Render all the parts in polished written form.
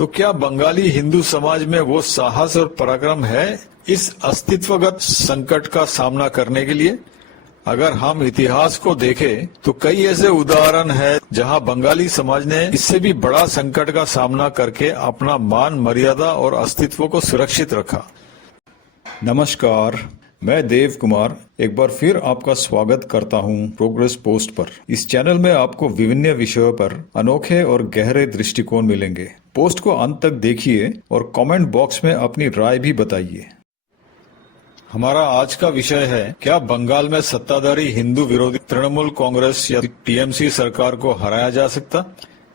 तो क्या बंगाली हिंदू समाज में वो साहस और पराक्रम है इस अस्तित्वगत संकट का सामना करने के लिए? अगर हम इतिहास को देखें तो कई ऐसे उदाहरण हैं जहां बंगाली समाज ने इससे भी बड़ा संकट का सामना करके अपना मान, मर्यादा और अस्तित्व को सुरक्षित रखा। नमस्कार, मैं देव कुमार एक बार फिर आपका स्वागत करता हूं प्रोग्रेस पोस्ट पर। इस चैनल में आपको विभिन्न विषयों पर अनोखे और गहरे दृष्टिकोण मिलेंगे। पोस्ट को अंत तक देखिए और कमेंट बॉक्स में अपनी राय भी बताइए। हमारा आज का विषय है, क्या बंगाल में सत्ताधारी हिंदू विरोधी तृणमूल कांग्रेस या टीएमसी सरकार को हराया जा सकता?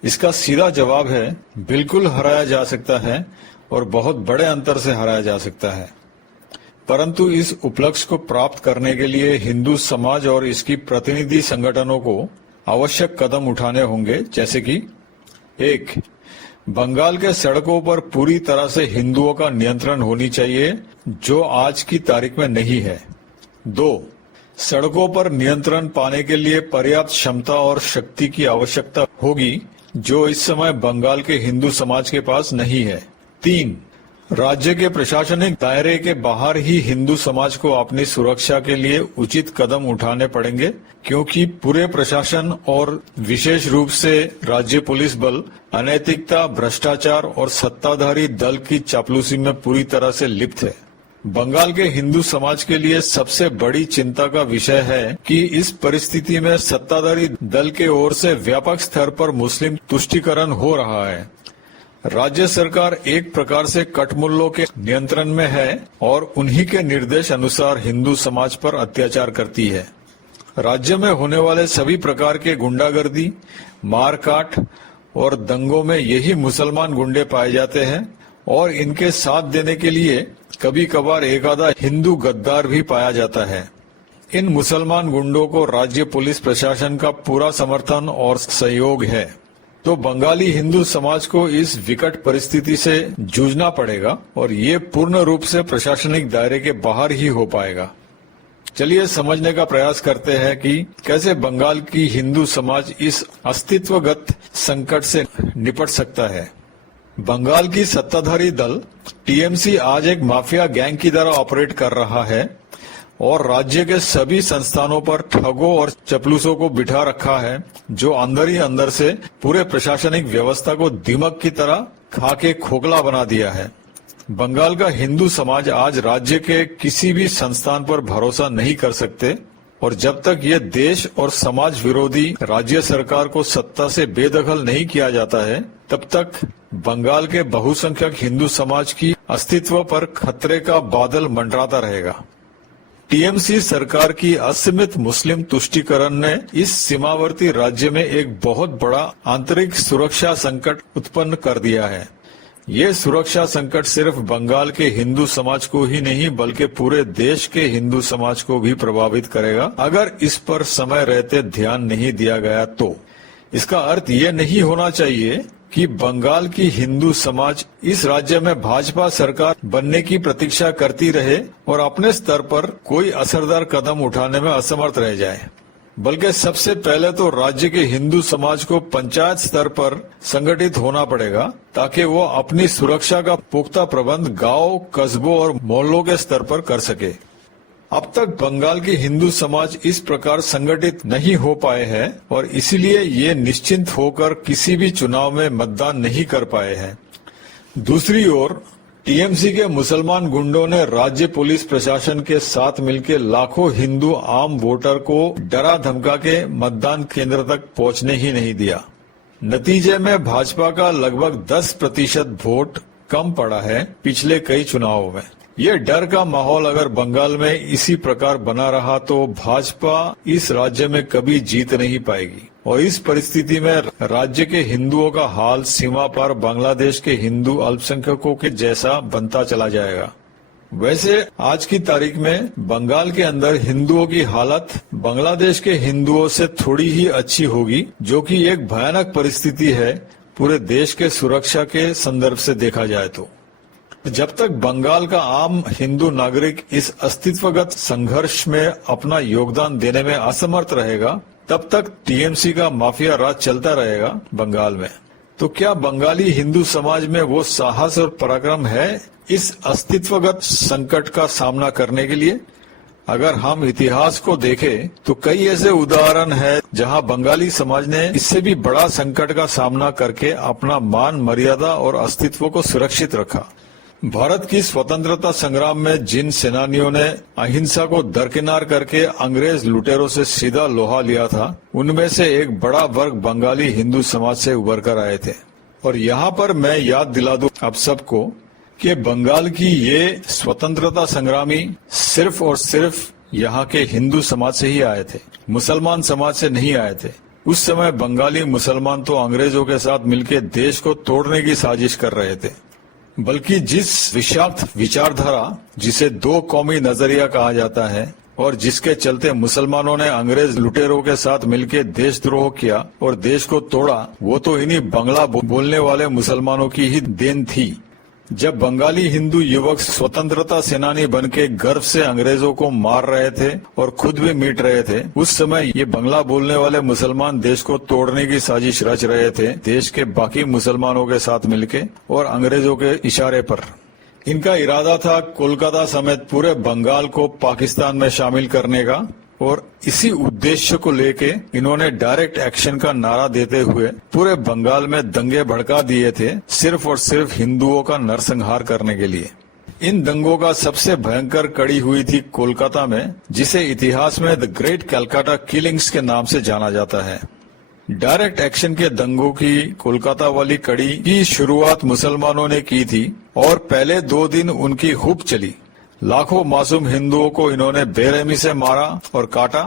इसका सीधा जवाब है, बिल्कुल हराया जा सकता है और बहुत बड़े अंतर से हराया जा सकता है। परंतु इस उपलक्ष्य को प्राप्त करने के लिए हिंदू समाज और इसकी प्रतिनिधि संगठनों को आवश्यक कदम उठाने होंगे, जैसे कि 1. बंगाल के सड़कों पर पूरी तरह से हिंदुओं का नियंत्रण होनी चाहिए, जो आज की तारीख में नहीं है। 2. सड़कों पर नियंत्रण पाने के लिए पर्याप्त क्षमता और शक्ति की आवश्यकता होगी, जो इस समय बंगाल के हिंदू समाज के पास नहीं है। 3. राज्य के प्रशासनिक दायरे के बाहर ही हिंदू समाज को अपनी सुरक्षा के लिए उचित कदम उठाने पड़ेंगे, क्योंकि पूरे प्रशासन और विशेष रूप से राज्य पुलिस बल अनैतिकता, भ्रष्टाचार और सत्ताधारी दल की चापलूसी में पूरी तरह से लिप्त है। बंगाल के हिंदू समाज के लिए सबसे बड़ी चिंता का विषय है कि इस परिस्थिति में सत्ताधारी दल के ओर से व्यापक स्तर पर मुस्लिम तुष्टीकरण हो रहा है। राज्य सरकार एक प्रकार से कटमुल्लों के नियंत्रण में है और उन्हीं के निर्देश अनुसार हिंदू समाज पर अत्याचार करती है। राज्य में होने वाले सभी प्रकार के गुंडागर्दी, मारकाट और दंगों में यही मुसलमान गुंडे पाए जाते हैं और इनके साथ देने के लिए कभी कभार एक आधा हिंदू गद्दार भी पाया जाता है। इन मुसलमान गुंडों को राज्य पुलिस प्रशासन का पूरा समर्थन और सहयोग है। तो बंगाली हिंदू समाज को इस विकट परिस्थिति से जूझना पड़ेगा और ये पूर्ण रूप से प्रशासनिक दायरे के बाहर ही हो पाएगा। चलिए समझने का प्रयास करते हैं कि कैसे बंगाल की हिंदू समाज इस अस्तित्वगत संकट से निपट सकता है। बंगाल की सत्ताधारी दल टीएमसी आज एक माफिया गैंग की तरह ऑपरेट कर रहा है और राज्य के सभी संस्थानों पर ठगों और चपलूसों को बिठा रखा है, जो अंदर ही अंदर से पूरे प्रशासनिक व्यवस्था को दीमक की तरह खा के खोखला बना दिया है। बंगाल का हिंदू समाज आज राज्य के किसी भी संस्थान पर भरोसा नहीं कर सकते और जब तक ये देश और समाज विरोधी राज्य सरकार को सत्ता से बेदखल नहीं किया जाता है, तब तक बंगाल के बहुसंख्यक हिंदू समाज की अस्तित्व पर खतरे का बादल मंडराता रहेगा। टीएमसी सरकार की असीमित मुस्लिम तुष्टीकरण ने इस सीमावर्ती राज्य में एक बहुत बड़ा आंतरिक सुरक्षा संकट उत्पन्न कर दिया है। ये सुरक्षा संकट सिर्फ बंगाल के हिंदू समाज को ही नहीं बल्कि पूरे देश के हिंदू समाज को भी प्रभावित करेगा, अगर इस पर समय रहते ध्यान नहीं दिया गया तो। इसका अर्थ ये नहीं होना चाहिए कि बंगाल की हिंदू समाज इस राज्य में भाजपा सरकार बनने की प्रतीक्षा करती रहे और अपने स्तर पर कोई असरदार कदम उठाने में असमर्थ रह जाए, बल्कि सबसे पहले तो राज्य के हिंदू समाज को पंचायत स्तर पर संगठित होना पड़ेगा, ताकि वो अपनी सुरक्षा का पुख्ता प्रबंध गांव, कस्बों और मोहल्लों के स्तर पर कर सके। अब तक बंगाल की हिंदू समाज इस प्रकार संगठित नहीं हो पाए हैं और इसीलिए ये निश्चिंत होकर किसी भी चुनाव में मतदान नहीं कर पाए हैं। दूसरी ओर टीएमसी के मुसलमान गुंडों ने राज्य पुलिस प्रशासन के साथ मिलकर लाखों हिंदू आम वोटर को डरा धमका के मतदान केंद्र तक पहुंचने ही नहीं दिया। नतीजे में भाजपा का लगभग 10% वोट कम पड़ा है पिछले कई चुनावों में। ये डर का माहौल अगर बंगाल में इसी प्रकार बना रहा तो भाजपा इस राज्य में कभी जीत नहीं पाएगी और इस परिस्थिति में राज्य के हिंदुओं का हाल सीमा पार बांग्लादेश के हिंदू अल्पसंख्यकों के जैसा बनता चला जाएगा। वैसे आज की तारीख में बंगाल के अंदर हिंदुओं की हालत बांग्लादेश के हिंदुओं से थोड़ी ही अच्छी होगी, जो कि एक भयानक परिस्थिति है पूरे देश के सुरक्षा के संदर्भ से देखा जाए तो। जब तक बंगाल का आम हिंदू नागरिक इस अस्तित्वगत संघर्ष में अपना योगदान देने में असमर्थ रहेगा, तब तक टीएमसी का माफिया राज चलता रहेगा बंगाल में। तो क्या बंगाली हिंदू समाज में वो साहस और पराक्रम है इस अस्तित्वगत संकट का सामना करने के लिए? अगर हम इतिहास को देखें तो कई ऐसे उदाहरण हैं जहां बंगाली समाज ने इससे भी बड़ा संकट का सामना करके अपना मान मर्यादा और अस्तित्व को सुरक्षित रखा। भारत की स्वतंत्रता संग्राम में जिन सेनानियों ने अहिंसा को दरकिनार करके अंग्रेज लुटेरों से सीधा लोहा लिया था, उनमें से एक बड़ा वर्ग बंगाली हिंदू समाज से उभर कर आए थे। और यहाँ पर मैं याद दिला दूं आप सबको कि बंगाल की ये स्वतंत्रता संग्रामी सिर्फ और सिर्फ यहाँ के हिंदू समाज से ही आए थे, मुसलमान समाज से नहीं आए थे। उस समय बंगाली मुसलमान तो अंग्रेजों के साथ मिलकर देश को तोड़ने की साजिश कर रहे थे, बल्कि जिस विषाक्त विचारधारा जिसे दो कौमी नजरिया कहा जाता है और जिसके चलते मुसलमानों ने अंग्रेज लुटेरों के साथ मिलकर देशद्रोह किया और देश को तोड़ा, वो तो इन्हीं बांग्ला बोलने वाले मुसलमानों की ही देन थी। जब बंगाली हिंदू युवक स्वतंत्रता सेनानी बनके गर्व से अंग्रेजों को मार रहे थे और खुद भी मिट रहे थे, उस समय ये बांग्ला बोलने वाले मुसलमान देश को तोड़ने की साजिश रच रहे थे देश के बाकी मुसलमानों के साथ मिलके और अंग्रेजों के इशारे पर। इनका इरादा था कोलकाता समेत पूरे बंगाल को पाकिस्तान में शामिल करने का, और इसी उद्देश्य को लेके इन्होंने डायरेक्ट एक्शन का नारा देते हुए पूरे बंगाल में दंगे भड़का दिए थे, सिर्फ और सिर्फ हिंदुओं का नरसंहार करने के लिए। इन दंगों का सबसे भयंकर कड़ी हुई थी कोलकाता में, जिसे इतिहास में द ग्रेट कलकत्ता किलिंग्स के नाम से जाना जाता है। डायरेक्ट एक्शन के दंगों की कोलकाता वाली कड़ी की शुरुआत मुसलमानों ने की थी और पहले 2 दिन उनकी खूब चली। लाखों मासूम हिंदुओं को इन्होंने बेरहमी से मारा और काटा,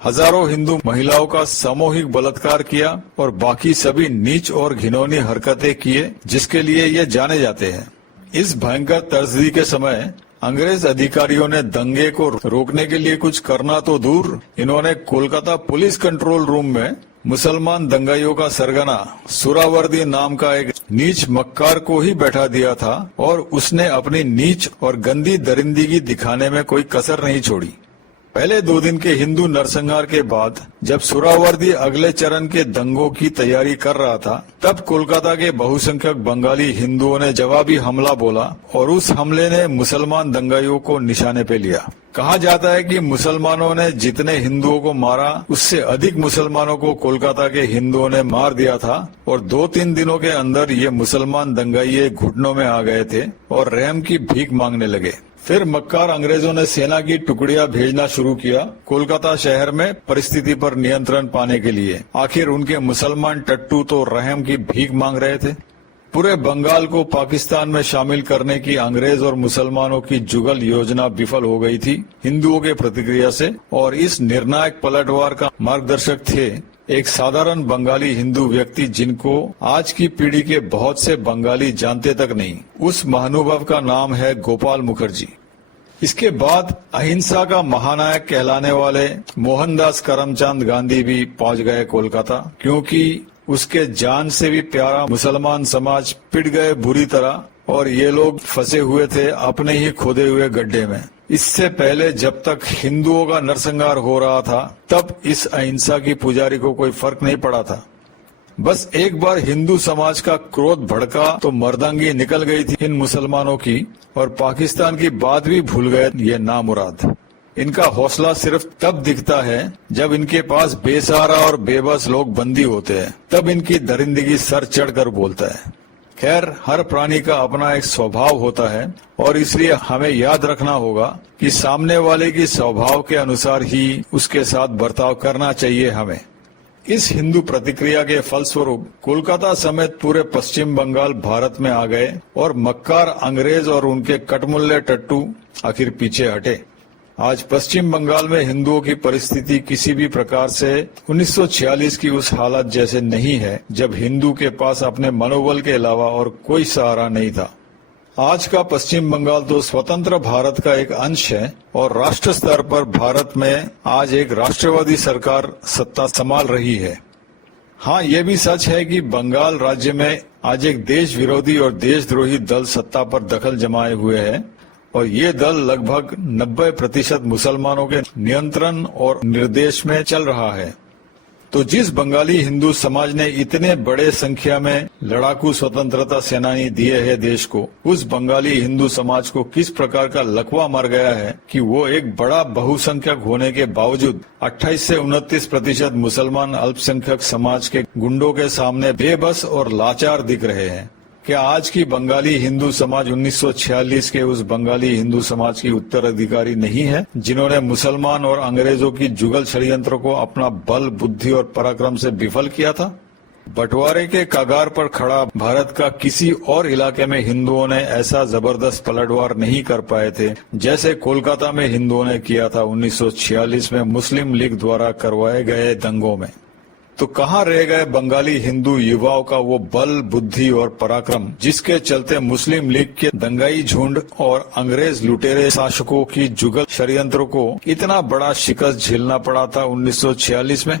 हजारों हिंदू महिलाओं का सामूहिक बलात्कार किया और बाकी सभी नीच और घिनौनी हरकतें किए जिसके लिए ये जाने जाते हैं। इस भयंकर त्रसदी के समय अंग्रेज अधिकारियों ने दंगे को रोकने के लिए कुछ करना तो दूर, इन्होंने कोलकाता पुलिस कंट्रोल रूम में मुसलमान दंगाइयों का सरगना सुरावर्दी नाम का एक नीच मक्कार को ही बैठा दिया था और उसने अपनी नीच और गंदी दरिंदगी दिखाने में कोई कसर नहीं छोड़ी। पहले 2 दिन के हिंदू नरसंहार के बाद जब सुरावर्दी अगले चरण के दंगों की तैयारी कर रहा था, तब कोलकाता के बहुसंख्यक बंगाली हिंदुओं ने जवाबी हमला बोला और उस हमले ने मुसलमान दंगाइयों को निशाने पे लिया। कहा जाता है कि मुसलमानों ने जितने हिंदुओं को मारा उससे अधिक मुसलमानों को कोलकाता के हिंदुओं ने मार दिया था और 2-3 दिनों के अंदर ये मुसलमान दंगाइये घुटनों में आ गए थे और रहम की भीख मांगने लगे। फिर मक्कार अंग्रेजों ने सेना की टुकड़ियां भेजना शुरू किया कोलकाता शहर में परिस्थिति पर नियंत्रण पाने के लिए। आखिर उनके मुसलमान टट्टू तो रहम की भीख मांग रहे थे। पूरे बंगाल को पाकिस्तान में शामिल करने की अंग्रेज और मुसलमानों की जुगल योजना विफल हो गई थी हिंदुओं के प्रतिक्रिया से, और इस निर्णायक पलटवार का मार्गदर्शक थे एक साधारण बंगाली हिंदू व्यक्ति जिनको आज की पीढ़ी के बहुत से बंगाली जानते तक नहीं। उस महानुभाव का नाम है गोपाल मुखर्जी। इसके बाद अहिंसा का महानायक कहलाने वाले मोहनदास करमचंद गांधी भी पहुंच गए कोलकाता, क्योंकि उसके जान से भी प्यारा मुसलमान समाज पिट गए बुरी तरह और ये लोग फंसे हुए थे अपने ही खोदे हुए गड्ढे में। इससे पहले जब तक हिंदुओं का नरसंहार हो रहा था तब इस अहिंसा की पुजारी को कोई फर्क नहीं पड़ा था। बस एक बार हिंदू समाज का क्रोध भड़का तो मर्दांगी निकल गई थी इन मुसलमानों की और पाकिस्तान की बात भी भूल गए ये नामुराद। इनका हौसला सिर्फ तब दिखता है जब इनके पास बेसहारा और बेबस लोग बंदी होते हैं, तब इनकी दरिंदगी सर चढ़कर बोलता है। खैर, हर प्राणी का अपना एक स्वभाव होता है और इसलिए हमें याद रखना होगा कि सामने वाले की स्वभाव के अनुसार ही उसके साथ बर्ताव करना चाहिए हमें। इस हिंदू प्रतिक्रिया के फलस्वरूप कोलकाता समेत पूरे पश्चिम बंगाल भारत में आ गए और मक्कार अंग्रेज और उनके कटमुल्ले टट्टू आखिर पीछे हटे। आज पश्चिम बंगाल में हिंदुओं की परिस्थिति किसी भी प्रकार से 1946 की उस हालत जैसे नहीं है जब हिंदू के पास अपने मनोबल के अलावा और कोई सहारा नहीं था। आज का पश्चिम बंगाल तो स्वतंत्र भारत का एक अंश है और राष्ट्र स्तर पर भारत में आज एक राष्ट्रवादी सरकार सत्ता संभाल रही है। हाँ, ये भी सच है कि बंगाल राज्य में आज एक देश विरोधी और देशद्रोही दल सत्ता पर दखल जमाए हुए है और ये दल लगभग 90% मुसलमानों के नियंत्रण और निर्देश में चल रहा है। तो जिस बंगाली हिंदू समाज ने इतने बड़े संख्या में लड़ाकू स्वतंत्रता सेनानी दिए हैं देश को, उस बंगाली हिंदू समाज को किस प्रकार का लकवा मर गया है कि वो एक बड़ा बहुसंख्यक होने के बावजूद 28 से 29% मुसलमान अल्पसंख्यक समाज के गुंडों के सामने बेबस और लाचार दिख रहे हैं। क्या आज की बंगाली हिंदू समाज 1946 के उस बंगाली हिंदू समाज की उत्तराधिकारी नहीं है, जिन्होंने मुसलमान और अंग्रेजों की जुगल षड्यंत्र को अपना बल, बुद्धि और पराक्रम से विफल किया था? बंटवारे के कगार पर खड़ा भारत का किसी और इलाके में हिंदुओं ने ऐसा जबरदस्त पलटवार नहीं कर पाए थे जैसे कोलकाता में हिंदुओं ने किया था 1946 में मुस्लिम लीग द्वारा करवाए गए दंगों में। तो कहाँ रह गए बंगाली हिंदू युवाओं का वो बल, बुद्धि और पराक्रम जिसके चलते मुस्लिम लीग के दंगाई झुंड और अंग्रेज लुटेरे शासकों की जुगल षड्यंत्रों को इतना बड़ा शिकस्त झेलना पड़ा था 1946 में?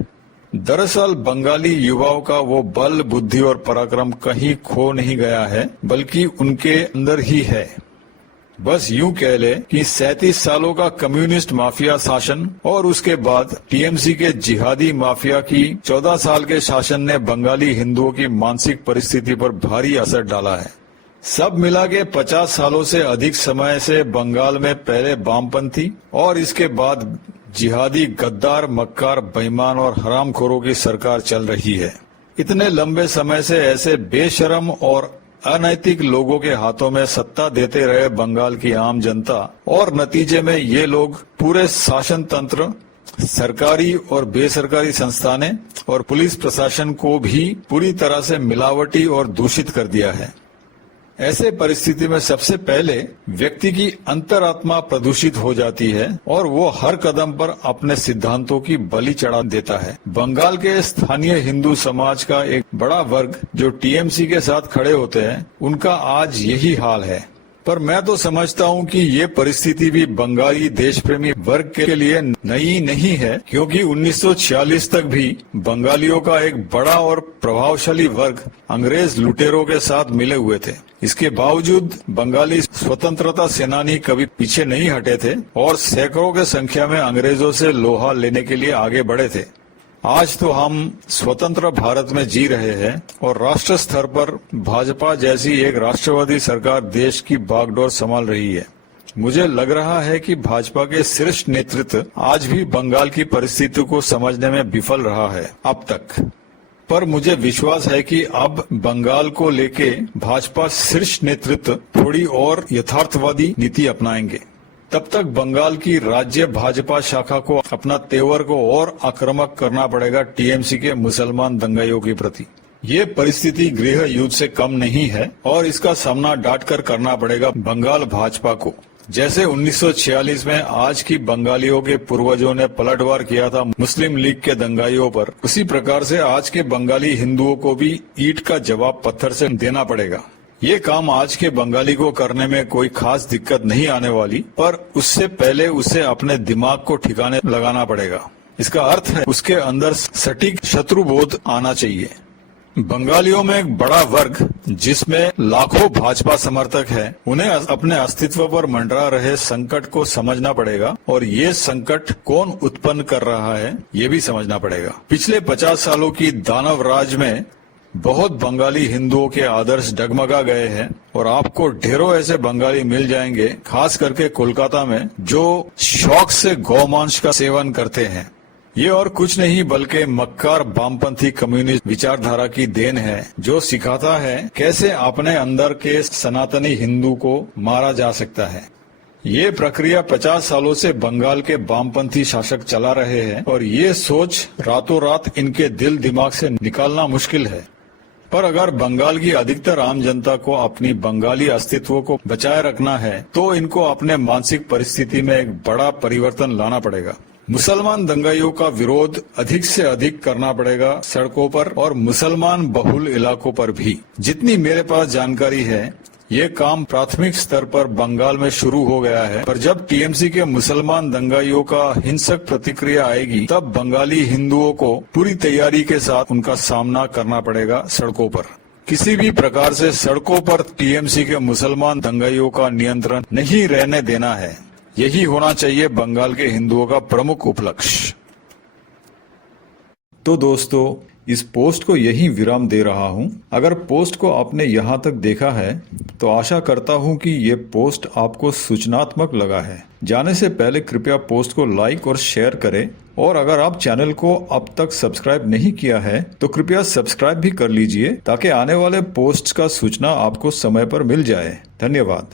दरअसल बंगाली युवाओं का वो बल, बुद्धि और पराक्रम कहीं खो नहीं गया है, बल्कि उनके अंदर ही है। बस यूं कह ले कि 37 सालों का कम्युनिस्ट माफिया शासन और उसके बाद टीएमसी के जिहादी माफिया की 14 साल के शासन ने बंगाली हिंदुओं की मानसिक परिस्थिति पर भारी असर डाला है। सब मिला के 50 सालों से अधिक समय से बंगाल में पहले वामपंथी और इसके बाद जिहादी गद्दार, मक्कार, बेईमान और हरामखोरों की सरकार चल रही है। इतने लंबे समय से ऐसे बेशरम और अनैतिक लोगों के हाथों में सत्ता देते रहे बंगाल की आम जनता, और नतीजे में ये लोग पूरे शासन तंत्र, सरकारी और बेसरकारी संस्थानें और पुलिस प्रशासन को भी पूरी तरह से मिलावटी और दूषित कर दिया है। ऐसे परिस्थिति में सबसे पहले व्यक्ति की अंतरात्मा प्रदूषित हो जाती है और वो हर कदम पर अपने सिद्धांतों की बलि चढ़ा देता है। बंगाल के स्थानीय हिंदू समाज का एक बड़ा वर्ग जो टीएमसी के साथ खड़े होते हैं, उनका आज यही हाल है। पर मैं तो समझता हूँ कि ये परिस्थिति भी बंगाली देश प्रेमी वर्ग के लिए नई नहीं है, क्योंकि 1946 तक भी बंगालियों का एक बड़ा और प्रभावशाली वर्ग अंग्रेज लुटेरों के साथ मिले हुए थे। इसके बावजूद बंगाली स्वतंत्रता सेनानी कभी पीछे नहीं हटे थे और सैकड़ों के संख्या में अंग्रेजों से लोहा लेने के लिए आगे बढ़े थे। आज तो हम स्वतंत्र भारत में जी रहे हैं और राष्ट्र स्तर पर भाजपा जैसी एक राष्ट्रवादी सरकार देश की बागडोर संभाल रही है। मुझे लग रहा है कि भाजपा के शीर्ष नेतृत्व आज भी बंगाल की परिस्थिति को समझने में विफल रहा है अब तक। पर मुझे विश्वास है कि अब बंगाल को लेके भाजपा शीर्ष नेतृत्व थोड़ी और यथार्थवादी नीति अपनाएंगे। तब तक बंगाल की राज्य भाजपा शाखा को अपना तेवर को और आक्रामक करना पड़ेगा टीएमसी के मुसलमान दंगाइयों के प्रति। ये परिस्थिति गृह युद्ध से कम नहीं है और इसका सामना डांट कर करना पड़ेगा बंगाल भाजपा को। जैसे 1946 में आज की बंगालियों के पूर्वजों ने पलटवार किया था मुस्लिम लीग के दंगाइयों पर, उसी प्रकार से आज के बंगाली हिंदुओं को भी ईंट का जवाब पत्थर से देना पड़ेगा। ये काम आज के बंगाली को करने में कोई खास दिक्कत नहीं आने वाली, पर उससे पहले उसे अपने दिमाग को ठिकाने लगाना पड़ेगा। इसका अर्थ है उसके अंदर सटीक शत्रुबोध आना चाहिए। बंगालियों में एक बड़ा वर्ग जिसमें लाखों भाजपा समर्थक हैं, उन्हें अपने अस्तित्व पर मंडरा रहे संकट को समझना पड़ेगा और ये संकट कौन उत्पन्न कर रहा है ये भी समझना पड़ेगा। पिछले 50 सालों की दानव राज में बहुत बंगाली हिंदुओं के आदर्श डगमगा गए हैं और आपको ढेरों ऐसे बंगाली मिल जाएंगे, खास करके कोलकाता में, जो शौक से गौमांस का सेवन करते हैं। ये और कुछ नहीं बल्कि मक्कार वामपंथी कम्युनिस्ट विचारधारा की देन है, जो सिखाता है कैसे अपने अंदर के सनातनी हिंदू को मारा जा सकता है। ये प्रक्रिया 50 सालों से बंगाल के वामपंथी शासक चला रहे हैं और ये सोच रातों रात इनके दिल दिमाग से निकालना मुश्किल है। पर अगर बंगाल की अधिकतर आम जनता को अपनी बंगाली अस्तित्व को बचाए रखना है तो इनको अपने मानसिक परिस्थिति में एक बड़ा परिवर्तन लाना पड़ेगा। मुसलमान दंगाइयों का विरोध अधिक से अधिक करना पड़ेगा सड़कों पर और मुसलमान बहुल इलाकों पर भी। जितनी मेरे पास जानकारी है ये काम प्राथमिक स्तर पर बंगाल में शुरू हो गया है, पर जब टीएमसी के मुसलमान दंगाइयों का हिंसक प्रतिक्रिया आएगी तब बंगाली हिंदुओं को पूरी तैयारी के साथ उनका सामना करना पड़ेगा सड़कों पर। किसी भी प्रकार से सड़कों पर टीएमसी के मुसलमान दंगाइयों का नियंत्रण नहीं रहने देना है। यही होना चाहिए बंगाल के हिंदुओं का प्रमुख उपलक्ष्य। तो दोस्तों, इस पोस्ट को यही विराम दे रहा हूं। अगर पोस्ट को आपने यहां तक देखा है तो आशा करता हूं कि ये पोस्ट आपको सूचनात्मक लगा है। जाने से पहले कृपया पोस्ट को लाइक और शेयर करें, और अगर आप चैनल को अब तक सब्सक्राइब नहीं किया है तो कृपया सब्सक्राइब भी कर लीजिए ताकि आने वाले पोस्ट का सूचना आपको समय पर मिल जाए। धन्यवाद।